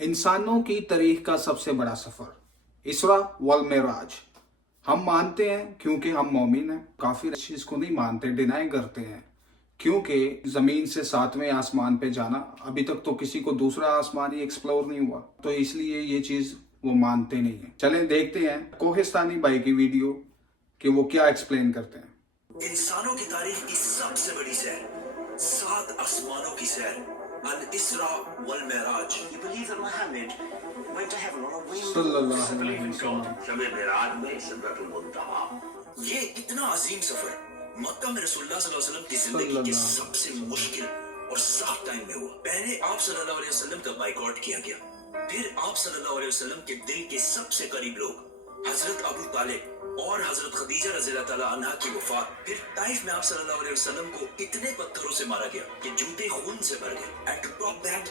انسانوں کی تاریخ کا سب سے بڑا سفر اسرا والمعراج ہم مانتے ہیں کیونکہ ہم مومن ہیں. کافر اس چیز کو نہیں مانتے, ڈینائی کرتے ہیں, کیونکہ زمین سے 7ویں آسمان پہ جانا ابھی تک تو کسی کو دوسرا آسمان ہی ایکسپلور نہیں ہوا, تو اس لیے یہ چیز وہ مانتے نہیں ہیں. چلیں دیکھتے ہیں کوہستانی بھائی کی ویڈیو کہ وہ کیا ایکسپلین کرتے ہیں. انسانوں کی تاریخ کی سب سے بڑی سیر, 7 آسمانوں کی سیر, الاسراء والمعراج. You believe that Muhammad went to heaven on a winged صلی اللہ horse? علیہ وسلم. شب معراج میں سدرۃ المنتہا. یہ اتنا عظیم سفر مکہ میں رسول اللہ صلی اللہ علیہ وسلم کی زندگی کے سب سے مشکل اور سخت ٹائم میں ہوا. پہلے آپ صلی اللہ علیہ وسلم کا بائیکاٹ کیا گیا, پھر آپ صلی اللہ علیہ وسلم کے دل کے سب سے قریب لوگ حضرت ابو طالب اور حضرت خدیجہ رضی اللہ تعالیٰ عنہا کی وفات. پھر طائف میں آپ صلی اللہ علیہ وسلم کو اتنے پتھروں سے مارا گیا کہ جوتے خون سے بھر گئے. اینڈ ٹو ٹاپ دیٹ,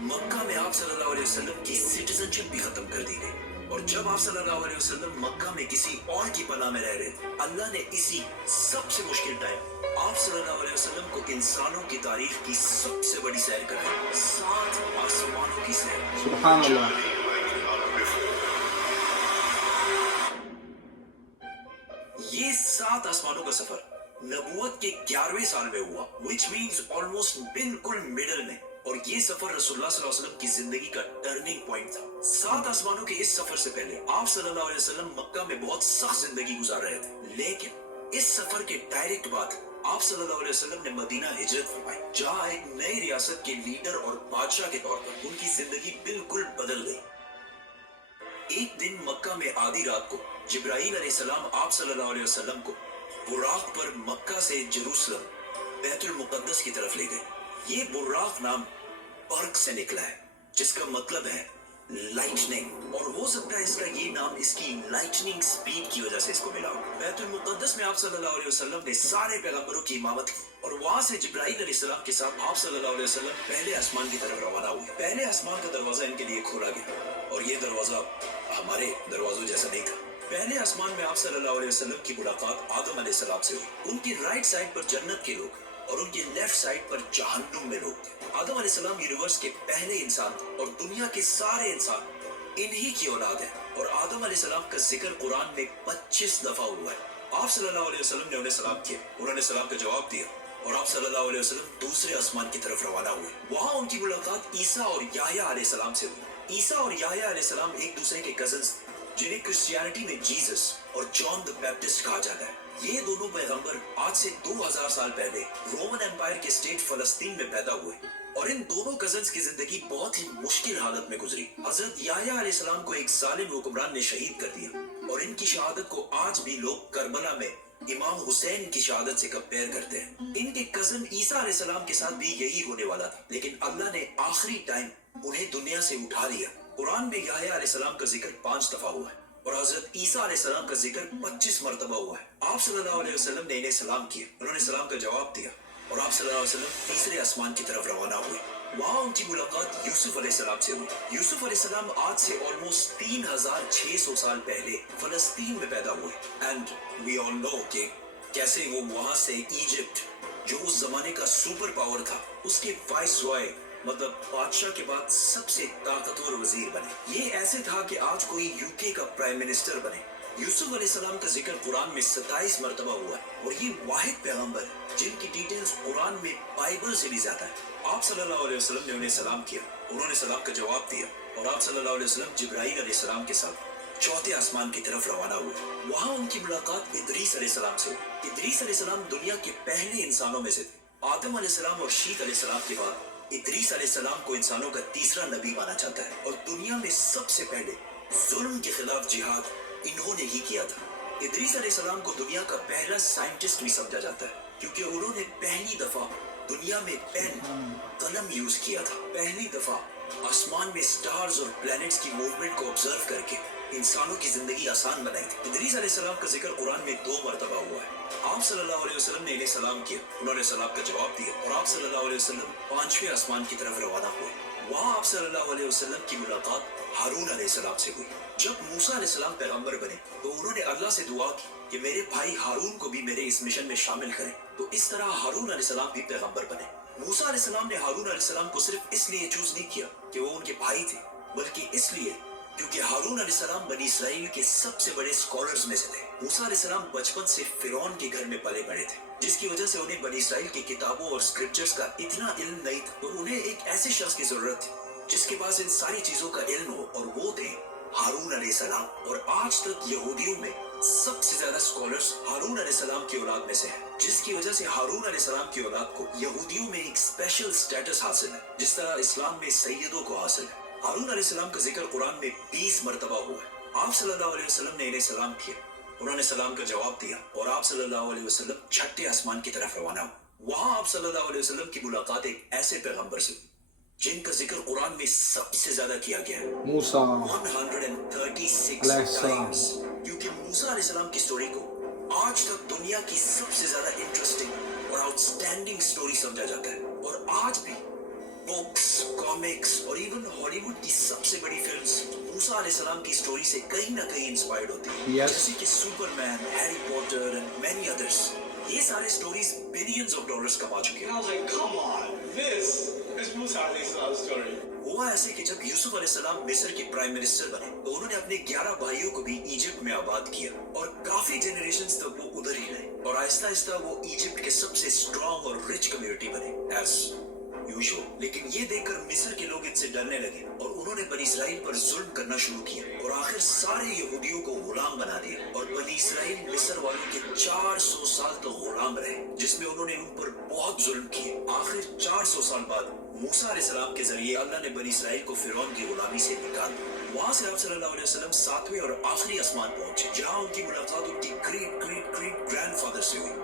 مکہ میں آپ صلی اللہ علیہ وسلم کی سٹیزن شپ بھی ختم کر دی گئی. اور جب آپ صلی اللہ علیہ وسلم مکہ میں کسی اور کی پناہ میں رہ رہے تھے, اللہ نے اسی سب سے مشکل ٹائم آپ صلی اللہ علیہ وسلم کو انسانوں کی تاریخ کی سب سے بڑی سیر کرائی, 7 آسمانوں کی سیر. سبحان اللہ. یہ 7 آسمانوں کا سفر نبوت کے 11ویں سال میں ہوا, which means almost بالکل middle میں. اور یہ سفر رسول اللہ صلی اللہ علیہ وسلم کی زندگی کا ٹرننگ پوائنٹ تھا. 7 آسمانوں کے اس سفر سے پہلے آپ صلی اللہ علیہ وسلم مکہ میں بہت سخت زندگی گزار رہے تھے, لیکن اس سفر کے ڈائریکٹ بعد آپ صلی اللہ علیہ وسلم نے مدینہ ہجرت فرمائی, جہاں ایک نئی ریاست کے لیڈر اور بادشاہ کے طور پر ان کی زندگی بالکل بدل گئی. ایک دن مکہ میں آدھی رات کو جبرائیل علیہ السلام آپ صلی اللہ علیہ وسلم کو براق پر مکہ سے جروسلم بیت المقدس کی طرف لے گئے. یہ براق نام برق سے نکلا ہے, جس کا مطلب ہے لائٹننگ, اور ہو سکتا ہے اس کا یہ نام اس کی لائٹننگ سپیڈ کی وجہ سے اس کو ملا. بیت المقدس میں آپ صلی اللہ علیہ وسلم نے سارے پیغمبروں کی امامت کی, اور وہاں سے جبرائیل علیہ السلام کے ساتھ آپ صلی اللہ علیہ وسلم پہلے آسمان کی طرف روانہ ہوئے. پہلے آسمان کا دروازہ ان کے لیے کھولا گیا, اور یہ دروازہ ہمارے دروازوں جیسا نہیں تھا. پہلے آسمان میں آپ صلی اللہ علیہ وسلم کی ملاقات آدم علیہ السلام سے ہوئی. ان کی رائٹ سائڈ پر جنت کے لوگ اور ان کی لیفٹ سائڈ پر جہنم میں لوگ تھے. آدم علیہ السلام یونیورس کے پہلے انسان تھے, اور دنیا کے سارے انسان انہی کی اولاد ہیں. اور آدم علیہ السلام کا ذکر قرآن میں 25 دفعہ ہوا ہے. آپ صلی اللہ علیہ وسلم نے انہیں سلام کیا, انہوں نے سلام کا جواب دیا, اور آپ صلی اللہ علیہ وسلم دوسرے آسمان کی طرف روانہ ہوئے. وہاں ان کی ملاقات عیسیٰ اور یحییٰ علیہ السلام سے ہوئی. عیسیٰ اور یحییٰ علیہ السلام ایک دوسرے کے کزنز تھے, جنہیں کرسچینٹی میں جیزس اور جان دی بیپٹسٹ کہا جاتا ہے. یہ دونوں پیغمبر آج سے 2000 سال پہلے رومن امپائر کے اسٹیٹ فلسطین میں پیدا ہوئے, اور ان دونوں کزنز کی زندگی بہت ہی مشکل حالت میں گزری. حضرت یحییٰ علیہ السلام کو ایک ظالم حکمران نے شہید کر دیا, اور ان کی شہادت کو آج بھی لوگ کربلا میں امام حسین کی شہادت سے کمپیئر کرتے ہیں. ان کے کزن عیسیٰ علیہ السلام کے ساتھ بھی یہی ہونے والا تھا, لیکن اللہ نے آخری ٹائم انہیں دنیا سے اٹھا لیا. قرآن میں یحییٰ علیہ السلام کا ذکر 5 دفعہ ہوا ہے, اور حضرت عیسیٰ علیہ السلام کا ذکر 25 مرتبہ ہوا ہے. آپ صلی اللہ علیہ وسلم نے انہیں سلام کیا, انہوں نے سلام کا جواب دیا, اور آپ صلی اللہ علیہ وسلم تیسرے آسمان کی طرف روانہ ہوئے. وہاں ان کی ملاقات یوسف علیہ السلام سے ہوئی. یوسف علیہ السلام آج سے آلموسٹ 3600 سال پہلے فلسطین میں پیدا ہوئے. اینڈ وی آل نو کہ کیسے وہ وہاں سے ایجپٹ, جو اس زمانے کا سپر پاور تھا, اس کے وائس رائے مطلب بادشاہ کے بعد سب سے طاقتور وزیر بنے. یہ ایسے تھا کہ آج کوئی UK کا پرائم منسٹر بنے. یوسف علیہ السلام کا ذکر قرآن میں 27 مرتبہ ہوا ہے, اور یہ واحد پیغمبر ہے جن کی ڈیٹیلز قرآن میں بائبل سے بھی زیادہ ہے. آپ صلی اللہ علیہ وسلم نے انہیں سلام کیا, انہوں نے سلام کا جواب دیا, اور آپ صلی اللہ علیہ وسلم جبرائیل علیہ السلام کے ساتھ چوتھے آسمان کی طرف روانہ ہوئے. وہاں ان کی ملاقات ادریس علیہ السلام سے ہوئی. ادریس علیہ السلام دنیا کے پہلے انسانوں میں سے تھے. آدم علیہ السلام اور شیت علیہ السلام کے بعد ادریس علیہ السلام کو انسانوں کا تیسرا نبی مانا جاتا ہے, اور دنیا میں سب سے پہلے ظلم کے خلاف جہاد انہوں نے ہی کیا تھا. ادریس علیہ السلام کو دنیا کا پہلا سائنٹسٹ بھی سمجھا جاتا ہے, کیونکہ انہوں نے پہلی دفعہ دنیا میں پین قلم یوز کیا تھا. پہلی دفعہ آسمان میں سٹارز اور پلانٹس کی موومنٹ کو آبزرو کر کے انسانوں کی زندگی آسان بنائی تھی. ادریس علیہ السلام کا ذکر قرآن میں 2 مرتبہ ہوا ہے. آپ صلی اللہ علیہ وسلم نے انہیں سلام کیا, انہوں نے سلام کا جواب دیا, اور آپ صلی اللہ علیہ وسلم 5ویں آسمان کی طرف روانہ ہوئے. وہاں آپ صلی اللہ علیہ وسلم کی ملاقات ہارون علیہ السلام سے ہوئی. جب موسیٰ علیہ السلام پیغمبر بنے تو انہوں نے اللہ سے دعا کی کہ میرے بھائی ہارون کو بھی میرے اس مشن میں شامل کریں, تو اس طرح ہارون علیہ السلام بھی پیغمبر بنے. موسیٰ علیہ السلام نے ہارون علیہ السلام کو صرف اس لیے چوز نہیں کیا کہ وہ ان کے بھائی تھے, बल्कि इसलिए क्योंकि हारून अलैहिस्सलाम बनी इसराइल के सबसे बड़े स्कॉलर्स में से थे। मूसा अलैहिस्सलाम बचपन से फिरौन के घर में पले बड़े थे, जिसकी वजह से उन्हें बनी इसराइल की किताबों और स्क्रिप्चर्स का इतना इल्म नहीं था। तो उन्हें एक ऐसे शख्स की जरूरत थी जिसके पास इन सारी चीजों का इल्म हो, और वो थे हारून अलैहिस्सलाम। और आज तक यहूदियों में सबसे ज्यादा स्कॉलर्स हारून अलैहिस्सलाम की औलाद में से हैं, जिसकी वजह से हारून अलैहिस्सलाम की औलाद को यहूदियों में एक स्पेशल स्टेटस हासिल है, जिस तरह इस्लाम में सैयदों को हासिल है। हारून अलैहिस्सलाम का जिक्र कुरान में 20 मरतबा हुआ है। आप सल्लल्लाहु अलैहि वसल्लम ने इन्हें सलाम किया, उन्होंने सलाम का जवाब दिया, और आप सल्लल्लाहु अलैहि वसल्लम छठे आसमान की तरफ रवाना हुए। वहां आप सल्लल्लाहु अलैहि वसल्लम की मुलाकात एक ऐसे पैगंबर से जिनका जिक्र कुरान में सबसे ज्यादा किया गया है, मूसा 136 अलैहिस्सलाम। टाइम्स, क्योंकि मूसा अलैहिस्सलाम की स्टोरी को आज तक दुनिया की सबसे ज्यादा इंटरेस्टिंग और आउटस्टैंडिंग स्टोरी समझा जाता है। और आज भी बुक्स, कॉमिक्स और इवन हॉलीवुड की सबसे बड़ी फिल्म्स मूसा अलैहिस्सलाम की स्टोरी से कहीं ना कहीं इंस्पायर्ड होती है। Yes. जैसे कि Superman, Harry Potter and many others. ये सारे स्टोरीज बिलियंस ऑफ डॉलर्स कमा चुके And हैं। I was like, come on, this is Musa alayhi salam's story. हुआ ऐसे कि जब यूसुफ अलैहिस्सलाम मिस्र के प्राइम मिनिस्टर बने, तो उन्होंने अपने 11 भाइयों को भी इजिप्ट में आबाद किया, और काफी जनरेशंस तक वो उधर ही रहे, और आहिस्ता आहिस्ता वो इजिप्ट के सबसे स्ट्रॉन्ग और रिच कम्युनिटी बने एज यूजुअल। लेकिन ये देखकर मिस्र के लोग इनसे डरने लगे, और उन्होंने बनी इसराइल पर जुल्म करना शुरू किया, और आखिर सारे यहूदियों को गुलाम बना दिया, और बनी इसराइल मिस्र वालों के 400 साल तक गुलाम रहे, जिसमें उन्होंने उन पर बहुत जुल्म किए। आखिर 400 साल बाद मूसा अलैहिस्सलाम के जरिए अल्लाह ने बनी इसराइल को फिरौन की गुलामी से निकाला। वहां से आप सल्लल्लाहु अलैहि वसल्लम 7वें और आखिरी आसमान पहुंचे, जहां उनकी मुलाकात उनकी ग्रेट ग्रेट ग्रेट ग्रैंडफादर से हुई,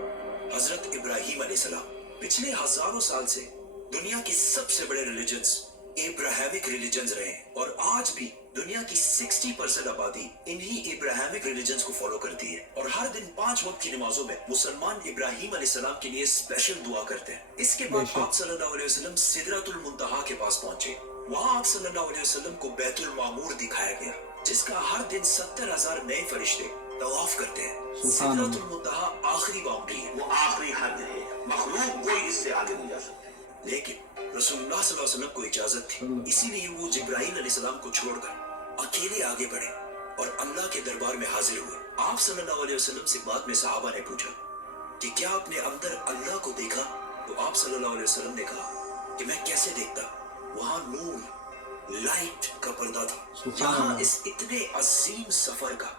हजरत इब्राहिम अलैहिस्सलाम। पिछले हजारों साल से दुनिया के सबसे बड़े रिलीजन्स एब्राहमिक रिलीजन्स रहे हैं, और आज भी दुनिया की 60% आबादी इन्हीं इब्राहमिक रिलीजन्स को फॉलो करती है। और हर दिन 5 वक्त की नमाजों में मुसलमान इब्राहिम अलैहिस्सलाम के लिए स्पेशल दुआ करते हैं। इसके बाद बेशक। आप सल्लल्लाहु अलैहि वसल्लम सिदरतुल मुंतहा के पास पहुंचे। वहां आप सल्लल्लाहु अलैहि वसल्लम को बैतुल मामूर दिखाया गया, जिसका हर दिन 70,000 नए फरिश्ते तवाफ करते हैं। सुभान अल्लाह। सिदरतुल मुंतहा आखिरी बाउंड्री है, वो आखिरी हद है, मखलूक कोई इससे आगे नहीं जा सकता। लेकिन रसूलुल्लाह सल्लल्लाहु अलैहि वसल्लम को इजाजत थी, इसीलिए वो जिब्राइल अलैहिस्सलाम को छोड़कर अकेले आगे बढ़े और अल्लाह के दरबार में हाजिर हुए। आप सल्लल्लाहु अलैहि वसल्लम से बाद में सहाबा ने पूछा कि क्या आपने अंदर अल्लाह को देखा? तो आप सल्लल्लाहु अलैहि वसल्लम ने कहा कि मैं कैसे देखता, वहां नूर लाइट का पर्दा था। सुभान यहाँ अल्लाह। इस इतने अजीम सफर का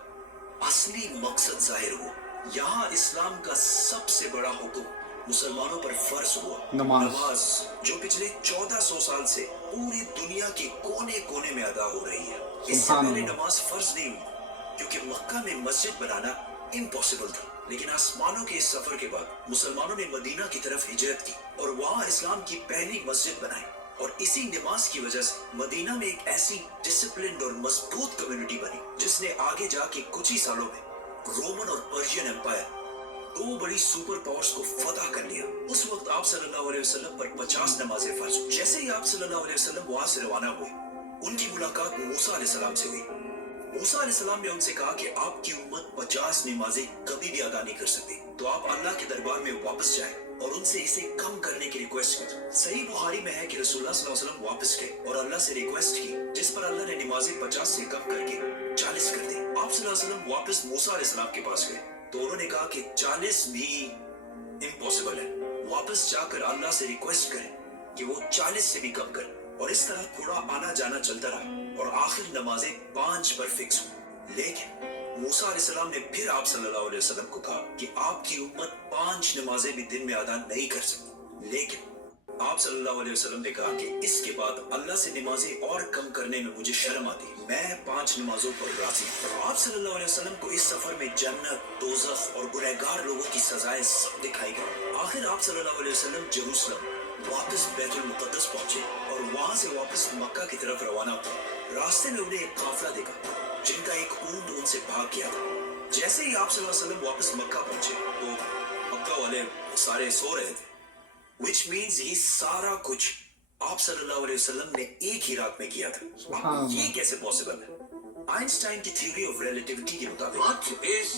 असली मकसद जाहिर हुआ। यहाँ इस्लाम का सबसे बड़ा हुक्म मुसलमानों पर फर्ज हुआ, नमाज। जो पिछले 1400 साल से पूरी दुनिया के कोने कोने में अदा हो रही है। इससे सुभान पहले अल्लाह। नमाज फर्ज नहीं हुई, क्योंकि मक्का में मस्जिद बनाना इम्पॉसिबल था। लेकिन आसमानों के इस सफर के बाद मुसलमानों ने मदीना की तरफ हिजरत की, और वहाँ इस्लाम की पहली मस्जिद बनाई। और इसी नमाज की वजह से मदीना में एक ऐसी डिसिप्लिन्ड और मजबूत कम्युनिटी बनी, जिसने आगे जाके कुछ ही सालों में रोमन और पर्शियन एम्पायर, 2 बड़ी सुपर पावर्स को फतह कर लिया। उस वक्त आप सल्लल्लाहु अलैहि वसल्लम पर 50 नमाजें फर्ज। जैसे ही आप सल्लल्लाहु अलैहि वसल्लम वहां से रवाना हुए, उनकी मुलाकात मूसा अलैहिस्सलाम से हुई। मूसा अलैहिस्सलाम ने उनसे कहा कि आपकी उम्मत 50 नमाजें कभी भी अदा नहीं कर सकती, तो आप अल्लाह के दरबार में वापस जाएं और उनसे इसे कम करने की रिक्वेस्ट करें। सही बुखारी में है कि रसूलुल्लाह सल्लल्लाहु अलैहि वसल्लम वापस गए और अल्लाह से रिक्वेस्ट की, जिस पर अल्लाह ने नमाजें 50 से कम करके 40 कर दी। आप सल्लल्लाहु अलैहि वसल्लम वापस मूसा अलैहिस्सलाम के पास गए, तो उन्होंने कहा कि 40 भी इम्पॉसिबल है, वापस जाकर अल्लाह से रिक्वेस्ट करें कि वो 40 से भी कम करें। और इस तरह थोड़ा आना जाना चलता रहा, और आखिर नमाजें 5 पर फिक्स हुई। लेकिन मूसा अलैहिस्सलाम ने फिर आप सल्लल्लाहु अलैहि वसल्लम को कहा कि आपकी उम्मत 5 नमाजें भी दिन में अदा नहीं कर सकती। लेकिन आप सल्लल्लाहु अलैहि वसल्लम ने कहा कि इसके बाद अल्लाह से नमाजें और कम करने में मुझे शर्म आती है, मैं 5 नमाजों पर राजी हूं। आप सल्लल्लाहु अलैहि वसल्लम को इस सफर में जन्नत, दोज़ख और गुनहगार लोगों की सजाएं सब दिखाई गई। आखिर आप सल्लल्लाहु अलैहि वसल्लम जेरूसलम वापस बैतुल मुक़द्दस पहुंचे, और वहां से वापस मक्का की तरफ रवाना हुए। रास्ते में उन्हें एक काफिला देखा, जिनका एक ऊंट उनसे भाग गया था। जैसे ही आप सल्लल्लाहु अलैहि वसल्लम वापस मक्का पहुंचे, तो मक्का वाले सारे सो रहे थे, which means ये सारा कुछ आप सल्लल्लाहु अलैहि वसल्लम ने एक ही रात में किया था। अब ये कैसे पॉसिबल है? आइंस्टाइन की थ्योरी ऑफ रिलेटिविटी के मुताबिक What is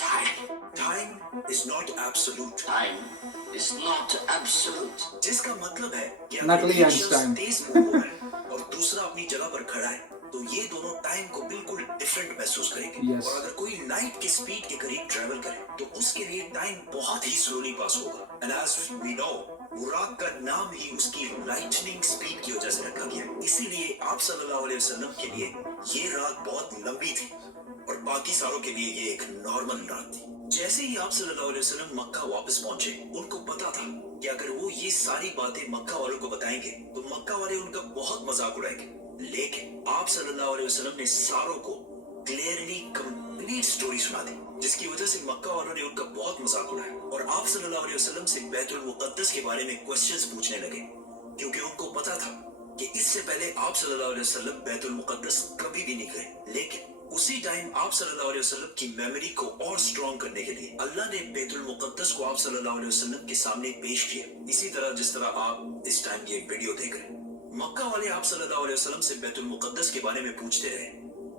time? Time is not absolute, Time is not absolute. जिसका मतलब है कि नकली अगर एक शख्स आइंस्टाइन। तेज मूव हो रहा है और और दूसरा अपनी जगह पर खड़ा है, तो ये दोनों टाइम को बिल्कुल डिफरेंट महसूस करेंगे। Yes. और अगर कोई लाइट के स्पीड के करीब ट्रेवल करे तो उसके लिए टाइम बहुत ही स्लोली पास होगा। एंड एज वी नो, बुराक का नाम ही उसकी लाइटनिंग स्पीड की वजह से रखा गया। इसीलिए आप सल्लल्लाहु अलैहि वसल्लम के लिए ये रात बहुत लंबी थी और बाकी सारों के लिए ये एक नॉर्मल रात थी। जैसे ही आप सल्लल्लाहु अलैहि वसल्लम मक्का वापस पहुंचे, उनको पता था कि अगर वो ये सारी बातें मक्का वालों को बताएंगे तो मक्का वाले उनका बहुत मजाक उड़ाएंगे। लेकिन आप सल्लल्लाहु अलैहि वसल्लम ने सारों को क्लियरली कंप्लीट स्टोरी सुना दी, जिसकी वजह से मक्का वालों ने उनका बहुत मजाक उड़ाया और आप सल्लल्लाहु अलैहि वसल्लम से बैतुल मुक़द्दस के बारे में क्वेश्चंस पूछने लगे, क्योंकि उनको पता था कि इससे पहले आप सल्लल्लाहु अलैहि वसल्लम बैतुल मुक़द्दस कभी भी नहीं गए। लेकिन उसी टाइम आप सल्लल्लाहु अलैहि वसल्लम की मेमोरी को और स्ट्रॉन्ग करने के लिए अल्लाह ने बैतुल मुक़द्दस को आप सल्लल्लाहु अलैहि वसल्लम के सामने पेश किया, इसी तरह जिस तरह आप इस टाइम ये वीडियो देख रहे हैं। मक्का वाले आप सल्लल्लाहु अलैहि वसल्लम से बैतुल मुक़द्दस के बारे में पूछते रहे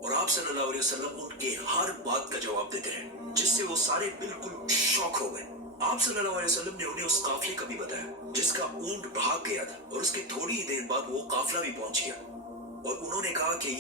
और आप सल्लल्लाहु अलैहि वसल्लम उनके हर बात का जवाब देते रहे, जिससे वो सारे बिल्कुल शॉक हो गए। आप सल्लल्लाहु अलैहि वसल्लम ने उन्हें उस काफिले का भी बताया जिसका ऊंट भाग गया था और उसके थोड़ी ही देर बाद वो काफिला भी पहुंच गया, और उन्होंने कहा कि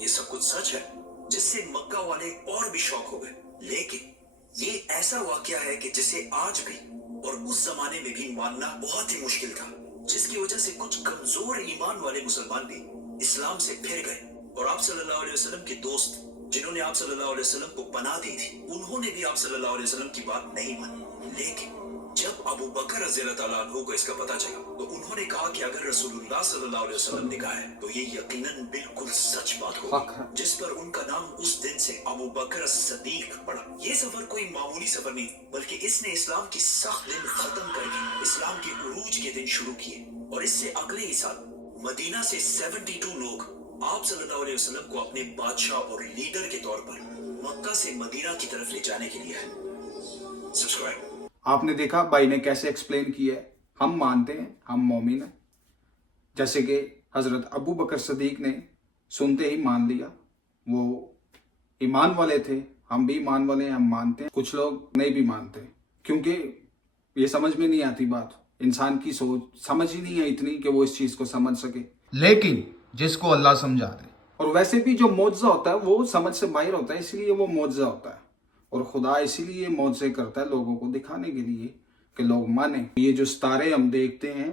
ये सब कुछ सच है, जिससे मक्का वाले और भी शॉक हो गए। लेकिन ये ऐसा वाकया है कि जिसे आज भी और उस जमाने में भी मानना बहुत ही मुश्किल था, जिसकी वजह से कुछ कमजोर ईमान वाले मुसलमान भी इस्लाम से फिर गए। और आप सल्लल्लाहु अलैहि वसल्लम के दोस्त जिन्होंने आप सल्लल्लाहु अलैहि वसल्लम को पनाह दी थी, उन्होंने भी आप सल्लल्लाहु अलैहि वसल्लम की बात नहीं मानी। लेकिन जब अबू बकर रज़ियल्लाहु ताला अन्हु को इसका पता चला तो उन्होंने कहा कि अगर रसूलुल्लाह सल्लल्लाहु अलैहि वसल्लम ने कहा है तो ये यकीनन बिल्कुल सच बात होगी, जिस पर उनका नाम उस दिन से अबू बकर सदीक पड़ा। ये सफर कोई मामूली सफर नहीं, बल्कि इसने इस्लाम की सख्त दिन खत्म करके इस्लाम के उरूज के दिन शुरू किए। और इससे अगले ही साल मदीना से 72 लोग आप सल्लल्लाहु अलैहि वसल्लम को अपने बादशाह और लीडर के तौर पर मक्का से मदीना की तरफ ले जाने के लिए है। सब्सक्राइब। आपने देखा भाई ने कैसे एक्सप्लेन किया है। हम मानते हैं, हम मोमिन हैं, जैसे कि हजरत अबू बकर सदीक ने सुनते ही मान लिया। वो ईमान वाले थे, हम भी ईमान वाले हैं, हम मानते हैं। कुछ लोग नहीं भी मानते क्योंकि ये समझ में नहीं आती बात। इंसान की सोच समझ ही नहीं है इतनी कि वो इस चीज को समझ सके, लेकिन जिसको अल्लाह समझा दे। और वैसे भी जो मौजज़ा होता है वो समझ से बाहर होता है, इसलिए वो मौजज़ा होता है। और खुदा इसीलिए मौजज़े करता है लोगों को दिखाने के लिए कि लोग माने। ये जो सितारे हम देखते हैं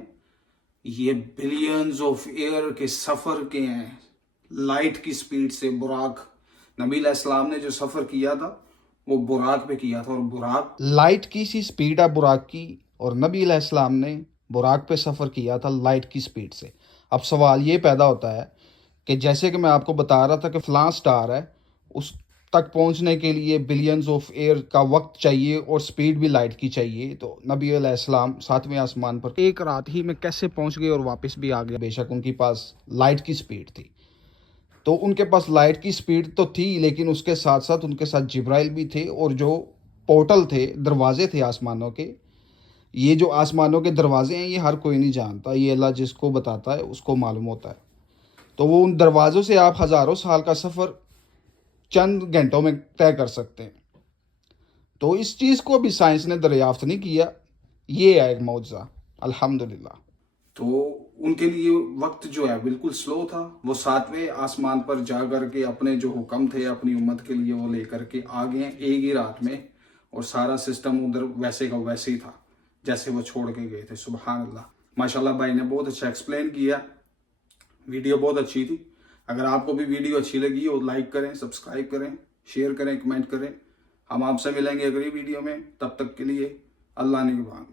ये बिलियंस ऑफ ईयर के सफर के हैं, लाइट की स्पीड से। बुराक नबी अलैहिस्सलाम ने जो सफर किया था वो बुराक पे किया था, और बुराक लाइट की सी स्पीड है बुराक की, और नबी अलैहिस्सलाम ने बुराक पे सफर किया था लाइट की स्पीड से। अब सवाल ये पैदा होता है कि जैसे कि मैं आपको बता रहा था कि फलां स्टार है, उस तक पहुंचने के लिए बिलियंस ऑफ ईयर का वक्त चाहिए और स्पीड भी लाइट की चाहिए। तो नबी अलैहिस्सलाम 7वें आसमान पर एक रात ही में कैसे पहुंच गए और वापस भी आ गए। बेशक उनके पास लाइट की स्पीड थी, तो उनके पास लाइट की स्पीड तो थी, लेकिन उसके साथ साथ उनके साथ जिब्राइल भी थे, और जो पोर्टल थे, दरवाजे थे आसमानों के। ये जो आसमानों के दरवाजे हैं ये हर कोई नहीं जानता, ये अल्लाह जिसको बताता है उसको मालूम होता है। तो वो उन दरवाज़ों से आप हज़ारों साल का सफ़र चंद घंटों में तय कर सकते हैं। तो इस चीज़ को भी साइंस ने दरियाफ्त नहीं किया। ये है एक मौजज़ा, अल्हम्दुलिल्लाह। तो उनके लिए वक्त जो है बिल्कुल स्लो था। वो 7वें आसमान पर जा कर के अपने जो हुक्म थे अपनी उम्मत के लिए वो लेकर के आ गए एक ही रात में, और सारा सिस्टम उधर वैसे का वैसे ही था जैसे वो छोड़ के गए थे। सुभान अल्लाह। माशाल्लाह भाई ने बहुत अच्छा एक्सप्लेन किया, वीडियो बहुत अच्छी थी। अगर आपको भी वीडियो अच्छी लगी हो लाइक करें, सब्सक्राइब करें, शेयर करें, कमेंट करें। हम आपसे मिलेंगे अगली वीडियो में, तब तक के लिए अल्लाह निगहबान।